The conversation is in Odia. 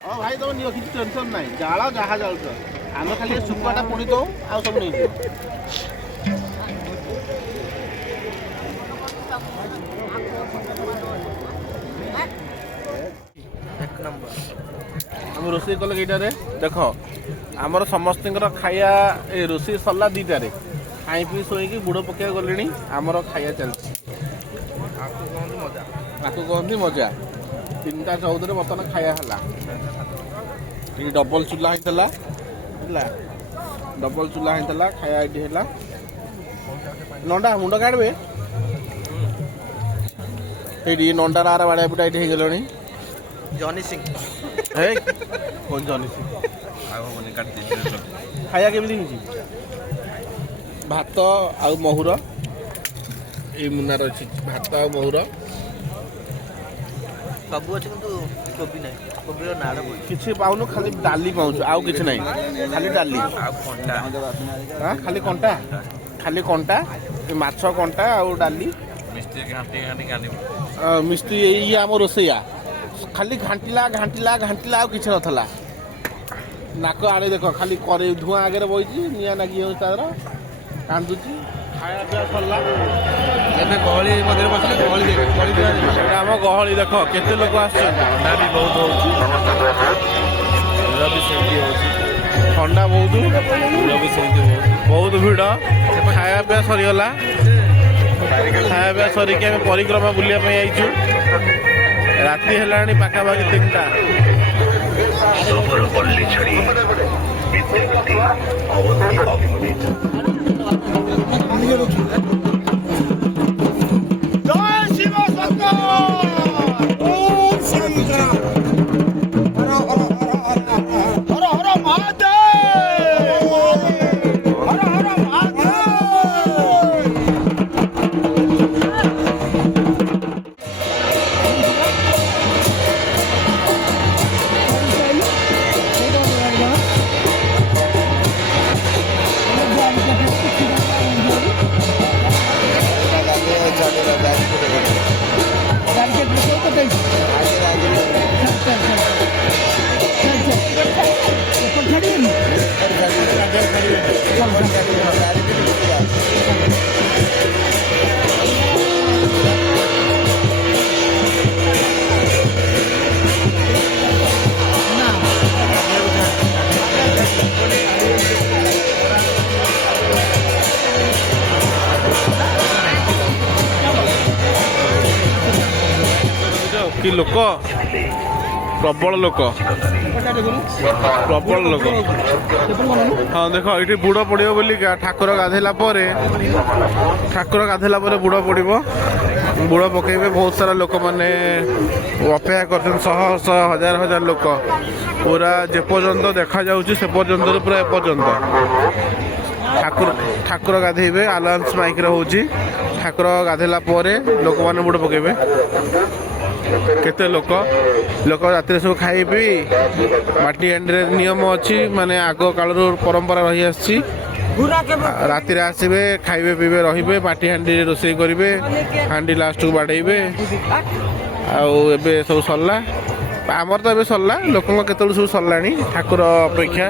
ହଁ ଭାଇ ତମେ ନିଅ କିଛି ଟେନସନ୍ ନାହିଁ ଜାଳ ଯାହା ଜାଳୁଛ ଆମେ ଖାଲି ଶୁଖୁଆଟା ପୋଡ଼ି ଦଉ ଆଉ ସବୁ ନେଇଯିବ। ଆମେ ରୋଷେଇ କଲେ କେଇଟାରେ ଦେଖ ଆମର ସମସ୍ତଙ୍କର ଖାଇବା ଏ ରୋଷେଇ ସରିଲା 2ଟାରେ ଖାଇ ପିଇ ଶୋଇକି ବୁଡ଼ ପକେଇବା ଗଲେଣି ଆମର ଖାଇବା ଚାଲିଛି। ଆକୁ କହନ୍ତି ମଜା 3ଟା 14ରେ ବର୍ତ୍ତମାନ ଖାଇବା ହେଲା। ଟିକେ ଡବଲ ଚୁଲା ହେଇଥିଲା ହେଲା ଡବଲ ଚୁଲା ହେଇଥିଲା ଖାଇବା ଏଇଠି ହେଲା। ନଣ୍ଡା ମୁଣ୍ଡ କାଢ଼ବେ ସେଇଠି ନଣ୍ଡାର ଆର ବାଡ଼ିଆ ପିଟା ଏଇଠି ହେଇଗଲାଣି। ଜନି ସିଂ କଣ ଜନି ସିଂ ଖାଇବା କେମିତି ହେଇଛି? ଭାତ ଆଉ ମହୁର ଏଇ ମୁନାର ଅଛି ଭାତ ଆଉ ମହୁର ସବୁ ଅଛି କିନ୍ତୁ କୋବି ନାହିଁ କୋବିର ନାଡ଼ କିଛି ପାଉନୁ ଖାଲି ଡାଲି ପାଉଛୁ ଆଉ କିଛି ନାହିଁ ଖାଲି ଡାଲି ଖାଲି କଣ୍ଟା ଖାଲି କଣ୍ଟା ମାଛ କଣ୍ଟା ଆଉ ଡାଲି ମିସ୍ତ୍ରୀ ଇଏ ଆମ ରୋଷେଇଆ ଖାଲି ଘାଣ୍ଟିଲା ଘାଣ୍ଟିଲା ଘାଣ୍ଟିଲା ଆଉ କିଛି ନଥିଲା। ନାକ ଆଡ଼େ ଦେଖ ଖାଲି କରେ ଧୂଆଁ ଆଗରେ ବଇଛି ନିଆଁ ନାଗି ଯାଉଛି ତାର କାନ୍ଦୁଛି। ଖାଇବା ପିଇବା ସରିଲା ଏବେ ଗହଳି ମଧ୍ୟରେ ବସିଲେ ଗହଳି ଆମ ଗହଳି ଦେଖ କେତେ ଲୋକ ଆସୁଛନ୍ତି। ଥଣ୍ଡା ବି ବହୁତ ହଉଛି ବି ସେମିତି ହଉଛି ଥଣ୍ଡା ବହୁତ ବି ସେମିତି ବହୁତ ଭିଡ଼। ଖାଇବା ପିଇବା ସରିଗଲା ଖାଇବା ପିଇବା ସରିକି ଆମେ ପରିକ୍ରମା ବୁଲିବା ପାଇଁ ଆଇଛୁ। ରାତି ହେଲାଣି ପାଖାପାଖି 3ଟା। କି ଲୋକ ପ୍ରବଳ ଲୋକ ପ୍ରବଳ ଲୋକ। ହଁ ଦେଖ ଏଇଠି ବୁଡ଼ ପଡ଼ିବ ବୋଲିକା ଠାକୁର ଗାଧେଇଲା ପରେ ବୁଡ଼ ପଡ଼ିବ। ବୁଡ଼ ପକେଇବେ ବହୁତ ସାରା ଲୋକମାନେ ଅପେକ୍ଷା କରିଛନ୍ତି ଶହ ଶହ ହଜାର ହଜାର ଲୋକ ପୁରା ଯେପର୍ଯ୍ୟନ୍ତ ଦେଖାଯାଉଛି ସେ ପର୍ଯ୍ୟନ୍ତରୁ ପୁରା ଏପର୍ଯ୍ୟନ୍ତ ଠାକୁର ଗାଧେଇବେ। ଆଲାଉନ୍ସ ମାଇକ୍ରେ ହେଉଛି ଠାକୁର ଗାଧେଇଲା ପରେ ଲୋକମାନେ ବୁଡ଼ ପକେଇବେ। କେତେ ଲୋକ ରାତିରେ ସବୁ ଖାଇ ପିଇ ମାଟି ହାଣ୍ଡିରେ ନିୟମ ଅଛି ମାନେ ଆଗ କାଳରୁ ପରମ୍ପରା ରହିଆସିଛି। ରାତିରେ ଆସିବେ ଖାଇବେ ପିଇବେ ରହିବେ ମାଟି ହାଣ୍ଡିରେ ରୋଷେଇ କରିବେ ହାଣ୍ଡି ଲାଷ୍ଟକୁ ବାଡ଼େଇବେ। ଆଉ ଏବେ ସବୁ ସରିଲା ଆମର ତ ଏବେ ସରିଲା ଲୋକଙ୍କ କେତେବେଳେ ସବୁ ସରିଲାଣି ଠାକୁର ଅପେକ୍ଷା।